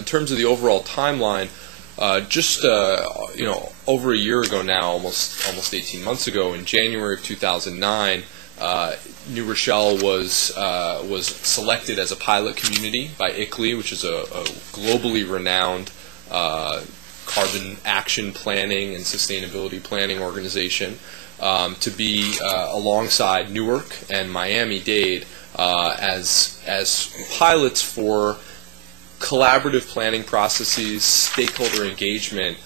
In terms of the overall timeline, just over a year ago now, almost 18 months ago, in January of 2009, New Rochelle was selected as a pilot community by ICLEI, which is a globally renowned carbon action planning and sustainability planning organization, to be alongside Newark and Miami-Dade as pilots for collaborative planning processes, stakeholder engagement,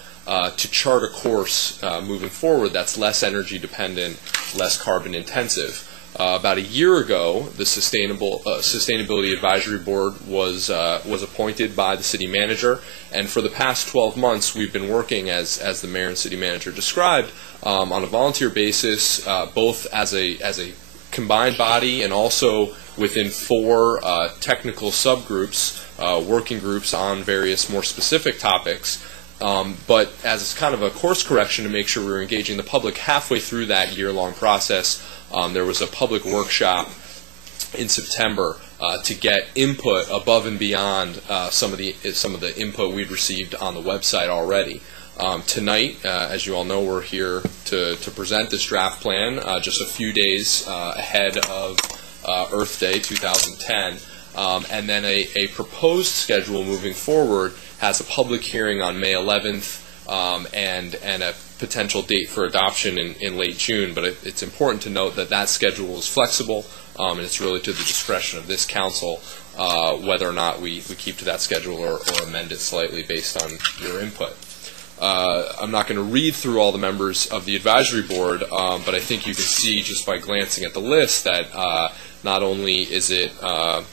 to chart a course moving forward that's less energy dependent, less carbon intensive. About a year ago, the Sustainability Advisory Board was appointed by the city manager, and for the past 12 months we've been working, as the mayor and city manager described, on a volunteer basis, both as a combined body and also within 4 technical subgroups, working groups on various more specific topics. But as kind of a course correction to make sure we were engaging the public halfway through that year-long process, there was a public workshop in September to get input above and beyond some of the input we'd received on the website already. Tonight, as you all know, we're here to present this draft plan just a few days ahead of Earth Day 2010, and then a proposed schedule moving forward has a public hearing on May 11th and a potential date for adoption in late June. But it's important to note that that schedule is flexible, and it's really to the discretion of this council whether or not we keep to that schedule or amend it slightly based on your input. I'm not going to read through all the members of the advisory board, but I think you can see just by glancing at the list that not only is it a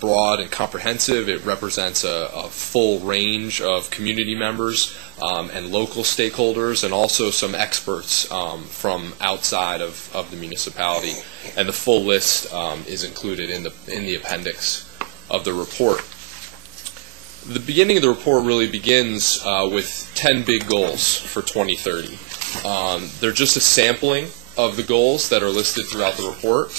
broad and comprehensive, it represents a full range of community members and local stakeholders, and also some experts from outside of the municipality. And the full list is included in the appendix of the report. The beginning of the report really begins with 10 big goals for 2030. They're just a sampling of the goals that are listed throughout the report.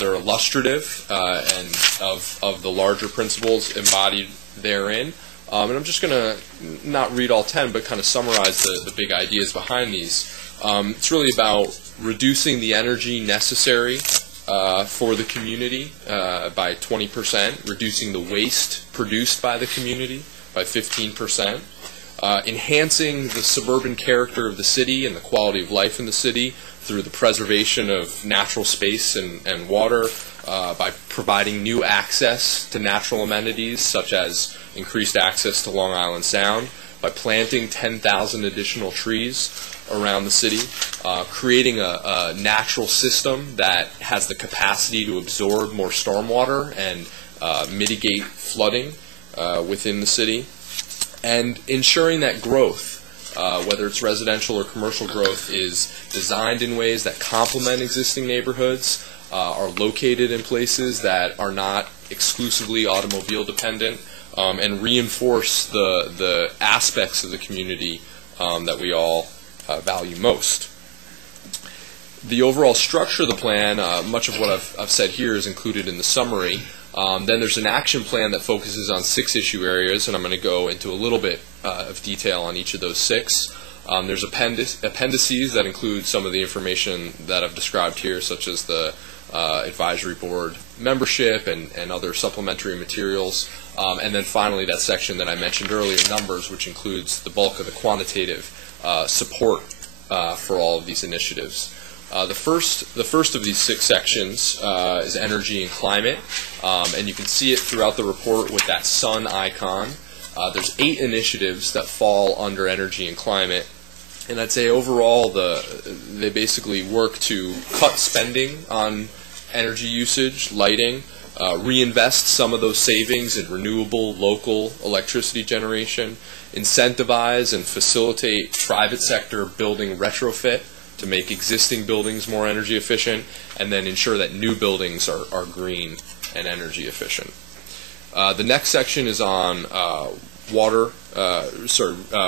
They're illustrative and of the larger principles embodied therein. And I'm just going to not read all 10, but kind of summarize the big ideas behind these. It's really about reducing the energy necessary for the community by 20%, reducing the waste produced by the community by 15%, enhancing the suburban character of the city and the quality of life in the city through the preservation of natural space and water, by providing new access to natural amenities such as increased access to Long Island Sound, by planting 10,000 additional trees around the city, creating a natural system that has the capacity to absorb more stormwater and mitigate flooding within the city, and ensuring that growth, whether it's residential or commercial growth, is designed in ways that complement existing neighborhoods, are located in places that are not exclusively automobile dependent, and reinforce the aspects of the community that we all value most. The overall structure of the plan, much of what I've said here is included in the summary. Then there's an action plan that focuses on 6 issue areas, and I'm going to go into a little bit of detail on each of those 6. There's appendices that include some of the information that I've described here, such as the advisory board membership and other supplementary materials. And then finally, that section that I mentioned earlier, numbers, which includes the bulk of the quantitative support for all of these initiatives. The first of these 6 sections is energy and climate, and you can see it throughout the report with that sun icon. There's 8 initiatives that fall under energy and climate, and I'd say overall they basically work to cut spending on energy usage, lighting, reinvest some of those savings in renewable local electricity generation, incentivize and facilitate private sector building retrofit to make existing buildings more energy efficient, and then ensure that new buildings are green and energy efficient. The next section is on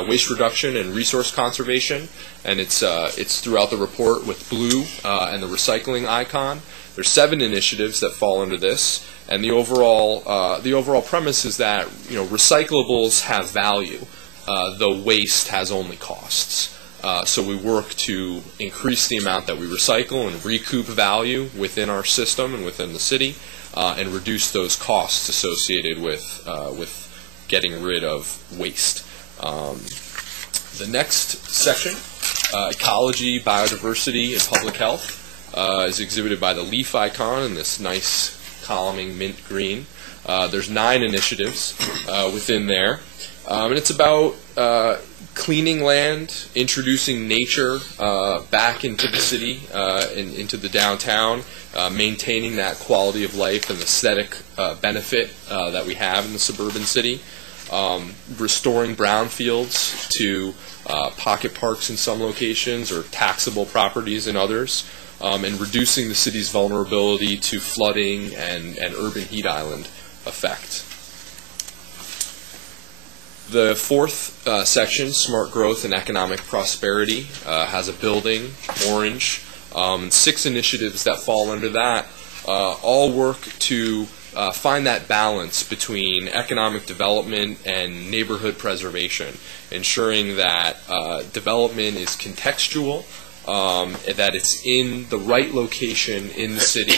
waste reduction and resource conservation, and it's throughout the report with blue and the recycling icon. There's 7 initiatives that fall under this, and the overall premise is that recyclables have value, though waste has only costs. So we work to increase the amount that we recycle and recoup value within our system and within the city, and reduce those costs associated with getting rid of waste. The next section, ecology, biodiversity, and public health, is exhibited by the leaf icon in this nice columning mint green. There's 9 initiatives within there, and it's about cleaning land, introducing nature back into the city and into the downtown, maintaining that quality of life and aesthetic benefit that we have in the suburban city, restoring brownfields to pocket parks in some locations or taxable properties in others, and reducing the city's vulnerability to flooding and urban heat island effect. The 4th section, Smart Growth and Economic Prosperity, has a building, orange, and 6 initiatives that fall under that, all work to find that balance between economic development and neighborhood preservation, ensuring that development is contextual, that it's in the right location in the city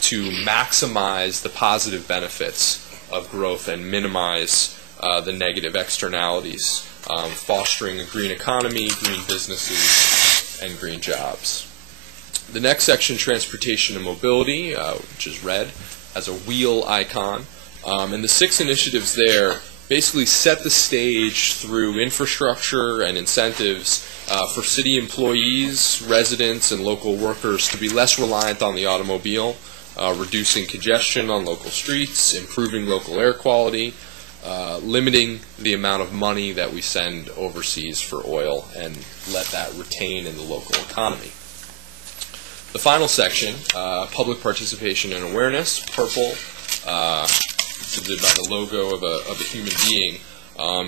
to maximize the positive benefits of growth and minimize the negative externalities, fostering a green economy, green businesses, and green jobs. The next section, transportation and mobility, which is red, has a wheel icon, and the 6 initiatives there basically set the stage through infrastructure and incentives for city employees, residents, and local workers to be less reliant on the automobile, reducing congestion on local streets, improving local air quality, limiting the amount of money that we send overseas for oil and let that retain in the local economy. The final section, public participation and awareness, purple, represented by the logo of a human being,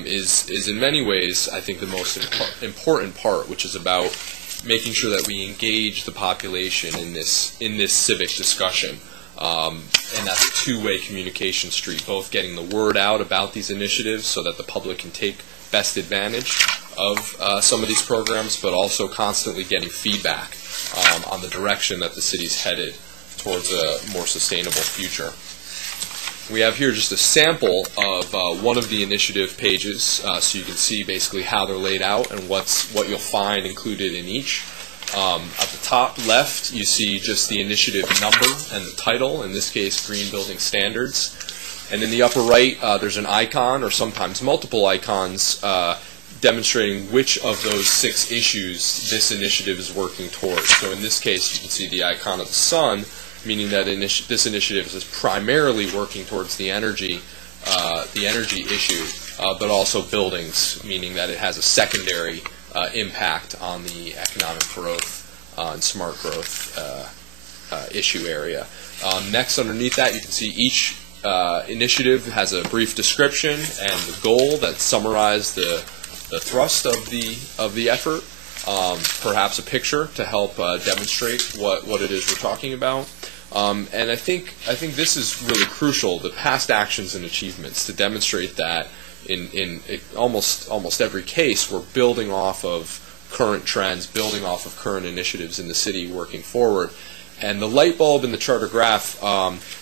is in many ways, I think, the most important part, which is about making sure that we engage the population in this civic discussion. And that's a two-way communication street, both getting the word out about these initiatives so that the public can take best advantage of some of these programs, but also constantly getting feedback on the direction that the city's headed towards a more sustainable future. We have here just a sample of one of the initiative pages, so you can see basically how they're laid out and what you'll find included in each. At the top left, you see just the initiative number and the title, in this case, Green Building Standards. And in the upper right, there's an icon, or sometimes multiple icons, demonstrating which of those 6 issues this initiative is working towards. So in this case, you can see the icon of the sun, meaning that this initiative is primarily working towards the energy issue, but also buildings, meaning that it has a secondary impact on the economic growth and smart growth issue area. Next, underneath that, you can see each initiative has a brief description and the goal that summarize the thrust of the effort, perhaps a picture to help demonstrate what it is we're talking about. And I think this is really crucial, the past actions and achievements, to demonstrate that in almost every case we're building off of current trends, building off of current initiatives in the city working forward. And the light bulb in the charter graph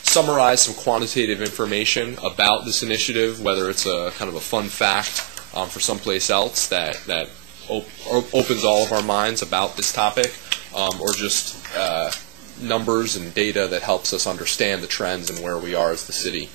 summarized some quantitative information about this initiative, whether it's a kind of a fun fact for someplace else that opens all of our minds about this topic, or just numbers and data that helps us understand the trends and where we are as the city.